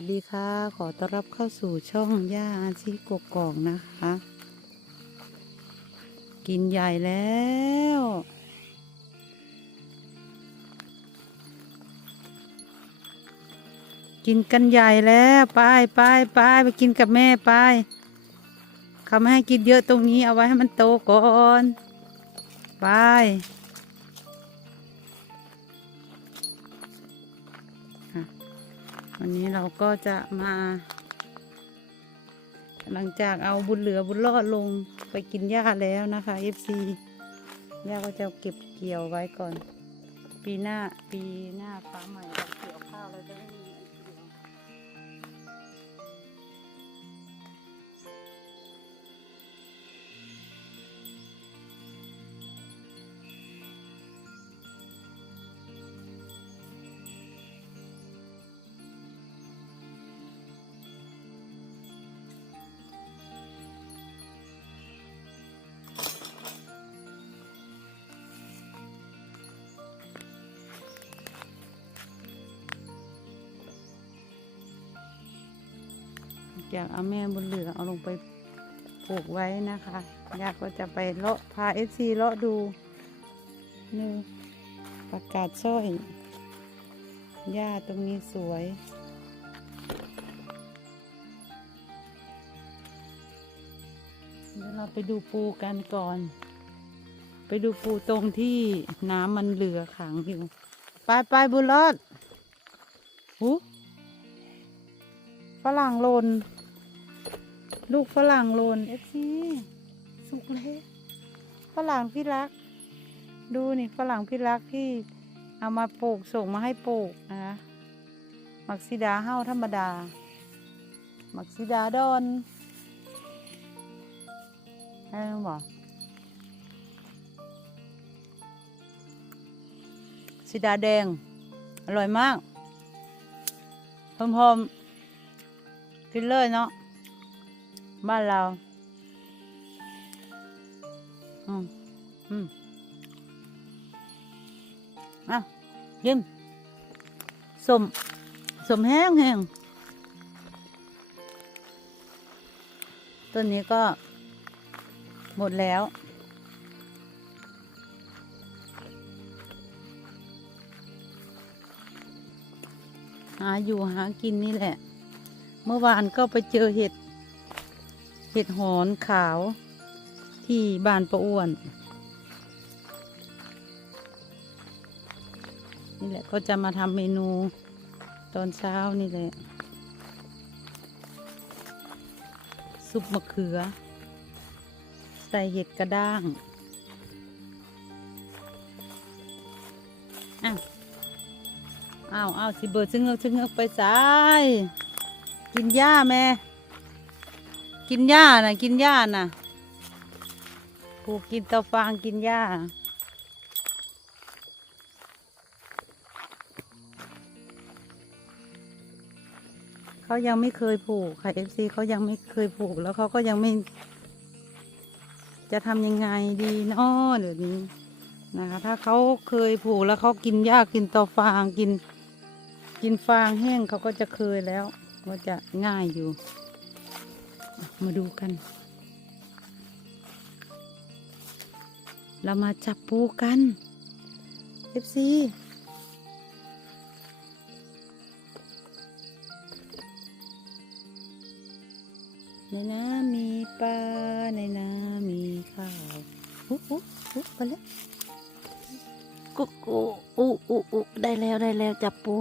วัสดีค่ะ ขอต้อนรับเข้าสู่ช่องย่าอาชีกกกอกนะคะ กินใหญ่แล้ว กินกันใหญ่แล้วไปไปไปไปกินกับแม่ไปเขาไม่ให้กินเยอะตรงนี้เอาไว้ให้มันโตก่อน ไป วันนี้เราก็จะมา หลังจากเอาบุญเหลือบุญรอดลงไปกินหญ้าแล้วนะคะ FC ย่าก็จะเก็บเกี่ยวไว้ก่อน ปีหน้าปีหน้าฟ้าใหม่ จากเอาแม่บุญเหลือเอาลงไปปลูกไว้นะคะยาก็จะไปเลาะพา FC เลาะดูนี่ประกาศช่อยหญ้าตรงนี้สวยเดี๋ยวเราไปดูปูกันก่อน ไปดูปูตรงที่น้ำมันเหลือขังอยู่ไปไปบุญรอดหูฝรั่งลน ลูกฝรั่งโลนเอฟซีสุกเลยฝรั่งพี่รัก ดูนี่ฝรั่งพี่รักที่เอามาปลูกส่งมาให้ปลูกนะคะมักซิดาเฮ้าธรรมดา มักซิดาดอนให้ต้องบอกซิดาแดง อร่อยมากพร้อมๆกินเลยเนาะ บ้านเราอืมอืมอะกินสมสมแห้งแห้งต้นนี้ก็หมดแล้ว หาอยู่หากินนี่แหละ เมื่อวานก็ไปเจอเห็ด เห็ดหอนขาวที่บ้านประอ้วน นี่แหละก็จะมาทำเมนูตอนเช้านี่แหละ ซุปมะเขือ ใส่เห็ดกระด้างอ้าวอ้าวอ้าวสิเบิดชึงเงือกชึงเงือกไปสาย กินหญ้าแม่ กินหญ้านะกินหญ้านะผูกกินตาฟางกินหญ้าเขายังไม่เคยผูกค่ะเอฟซีเขายังไม่เคยผูกแล้วเขาก็ยังไม่ จะทำยังไงดีนาะเดี๋ยวนี้นะคะ ถ้าเขาเคยผูกแล้วเขากินหญ้ากินตาฟางกิน กินฟางแห้งเขาก็จะเคยแล้วว่าจะง่ายอยู่ มาดูกัน เรามาจับปูกัน FC ในน้ำมีปลาในน้ำมีข้าวอุ๊อุ๊อุ๊ไปแล้วกุ๊กกุ๊กอุ๊อุ๊อุ๊ได้แล้วได้แล้วจับปู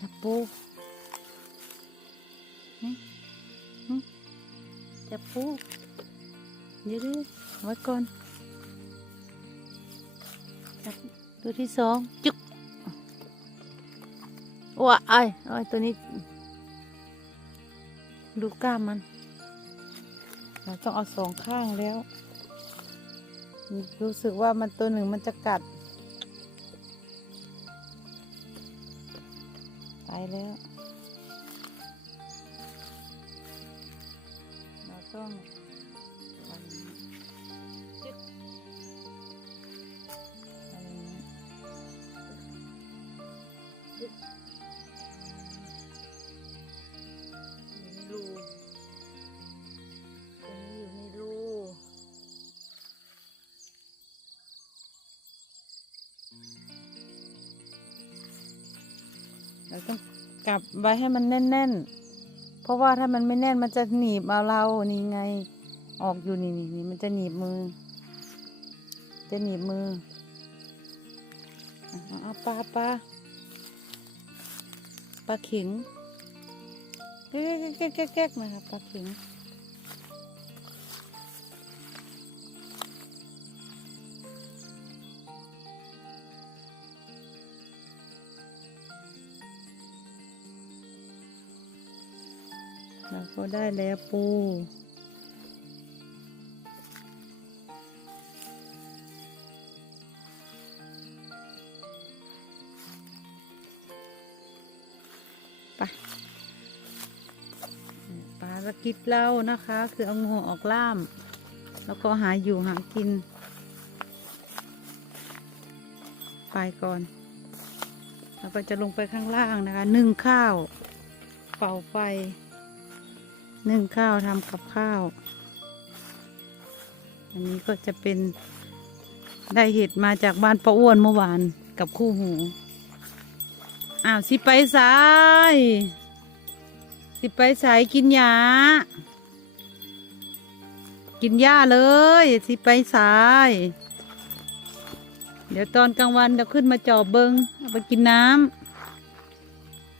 จับปู จับปูเดี๋ยวดิไว้ก่อนจับตัวที่สองจุกว้าไอ้ไอ้ยตัวนี้ ดูกล้ามมัน เราต้องเอาสองข้างแล้ว รู้สึกว่ามันตัวหนึ่งมันจะกัด ไปแล้ว ช่องวันจึ๊อะไรนี้อยู่ในรูตรงนี้อยู่ในรูเราต้องกลับไว้ให้มันแน่นๆ เพราะว่าถ้ามันไม่แน่นมันจะหนีบเอาเรานี่ไง ออกอยู่นี่นี่นมันจะหนีบมือ จะหนีบมือเอาปลาปลาปลาเข็งแก๊กแก๊กแก๊กนะครับปลาเข็ง เราก็ได้แล้วปูไปปลาสกิดเรานะคะ คือเอางูออกล่าม แล้วก็หาอยู่หากิน ไปก่อนแล้วก็จะลงไปข้างล่างนะคะ นึ่งข้าว เป่าไฟ นึ่งข้าวทำกับข้าว อันนี้ก็จะเป็นได้เห็ดมาจากบ้านป้าอ้วนเมื่อวานกับคู่หู อ้าวสิไปสาย สิไปสายกินหญ้ากินหญ้าเลย สิไปสาย เดี๋ยวตอนกลางวันเดี๋ยวขึ้นมาจอบเบิงเอาไปกินน้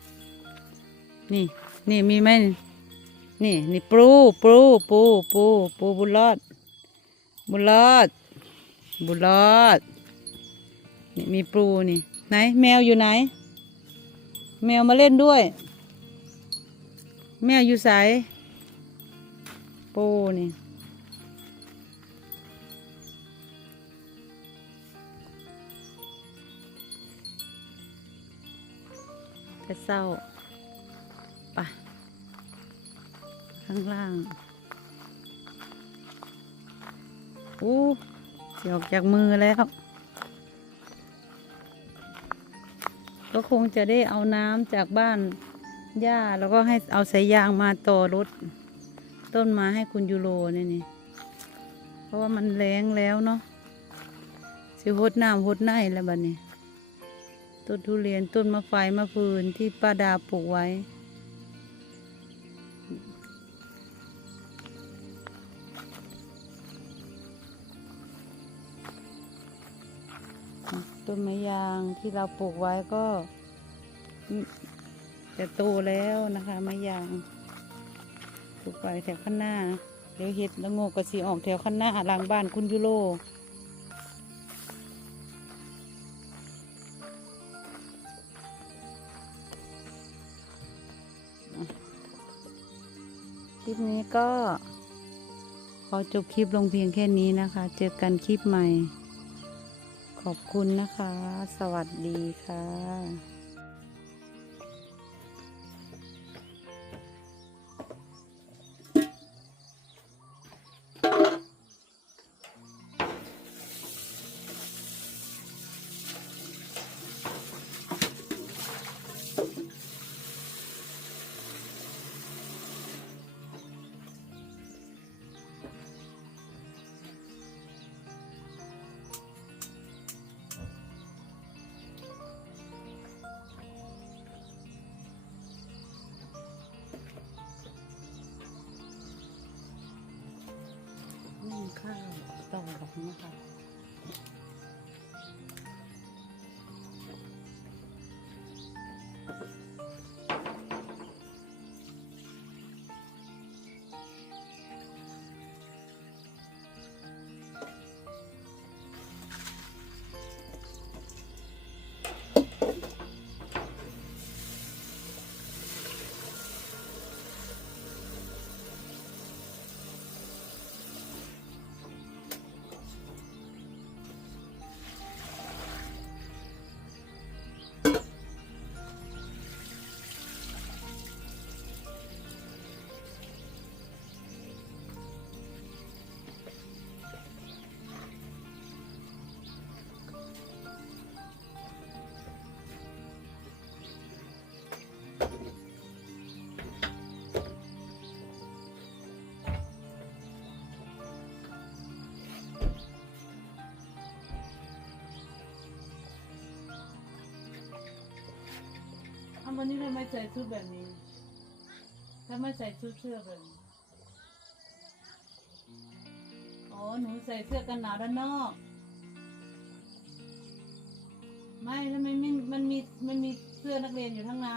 ำนี่ นี่มีไหม นี่นี่ปูปูปูปูปูบุญรอด บุญรอด บุญรอด นี่มีปูนี่ ไหน แมวอยู่ไหน แมวมาเล่นด้วย แมวอยู่ใสปูนี่จะเศร้า ข้างล่างอู้เสียออกจากมือแล้ว ก็คงจะได้เอาน้ำจากบ้านย่าแล้วก็ให้เอาสายยางมาต่อรถ ต้นไมาให้คุณยูโรเนี่ยนี่ เพราะว่ามันแรงแล้วเนาะสิหดน้ำหดไนแล้วบัดนี้ ต้นทุเรียนต้นมะไฟมะฟืนที่ป้าดาปลูกไว้ ต้นไม้ยางที่เราปลูกไว้ก็จะโตแล้วนะคะไม้ยางปลูกไปแถวข้างหน้า เดี๋ยวเห็ดล้วโงกกระสีออกแถวข้างหน้าหลังบ้านคุณยูโรคลิปนี้ก็ขอจบคลิปลงเพียงแค่นี้นะคะ เจอกันคลิปใหม่ ขอบคุณนะคะ สวัสดีค่ะ ต่อ วันนี้ทำไมใส่ชุดแบบนี้ทำไมใส่ชุดเสื้อแบบนี้อ๋อ หนูใส่เสื้อกันหนาวด้านนอก ไม่ทำไมไม่มันมี มันมีเสื้อนักเรียนอยู่ข้างใน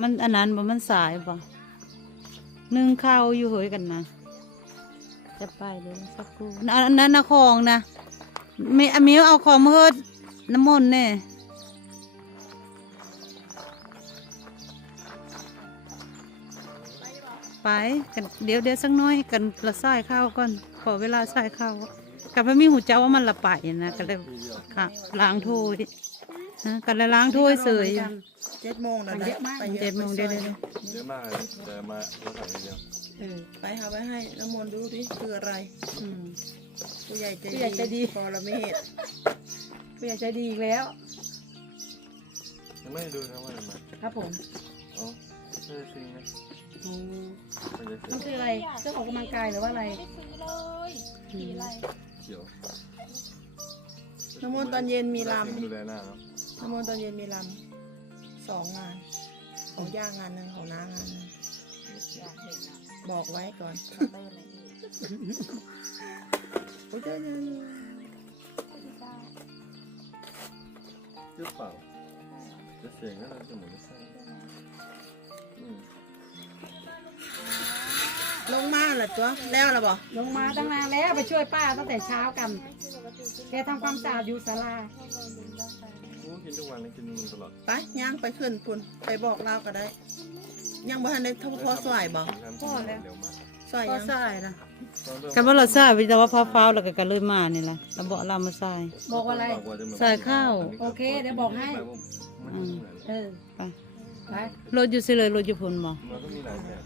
มันอันนั้นบ่มันสายบ่นึ่งข้าวอยู่เฮยกันนะจะไปเลยสักครู่อันนั้นนะคองนะมีมิวเอาของมาเฮิดน้ำมนต์เนี่ยไปกันเดี๋ยวเดี๋ยวสักน้อยกันละส่ข้าวก่อนขอเวลาใส่ข้าวกับพระมีหูเจ้าว่ามันละไปนะก็เลยค่ะล้างถ้วยนะก็เลยล้างถ้วยเสย เจ็ดโมงนะเยอะมาก ไปเจ็ดโมงเดี๋ยวไปเดี๋ยวซอเดี๋ยวเยอะมากเลยแต่มาเราสั่งทีเดียวเออไปหาไว้ให้น้ำมนต์ดูดิคืออะไร อืม ผู้ใหญ่ใจผู้ใหญ่ใจดีปรเมศผู้ใหญ่ใจดีอีกแล้ว ยังไม่ได้ดูนะว่าอะไรมาครับผมอ๋อไม่ได้ซิงนะโอ้ไม่ได้ซิมันงคืออะไรเครื่องออกกำลังกายหรือว่าอะไรไม่ได้ซื้อเลยสีอะไรเขียวน้ำมนต์ตอนเย็นมีลดูแลหน้าเนาะำน้ำมนต์ตอนเย็นมีลำ สองงานของย่างานหนึ่งของน้างานหนึ่งอยากเห็นอะบอกไว้ก่อนคัตเตอร์อะไรนี่โอ้ยเดี๋ยวเดี๋ยวเดี๋ยวไม่ได้เยอะเปล่าจะเสียงก็เราจะหมุนไม่ใช่อืมลงมาเหรอตัวแล้วเหรอบ่ลงมาตั้งนานแล้วไปช่วยป้าตั้งแต่เช้ากัน แกทำความสะอาดอยู่ศาลาโอ้ กินทุกวันเลยกินมันตลอดไปย่างไปขึ้นพุ่นไปบอกเราก็ได้ยังบ่ทันได้ทพอสวยบ่พ่อแล้วเร็วมากสวยก็ยังใส่นะตอนเริ่มกันว่าเราใส่ไปแต่ว่าฟ้าวๆแล้วก็กันเลยมานี่แหละเราบอกเรามาใส่บอกว่าอะไรใส่ข้าวโอเคเดี๋ยวบอกให้มันไม่เหมือนเออไปไปรถอยู่สิเลยรถอยู่พุ่นบ่มันก็มีหลายแบบ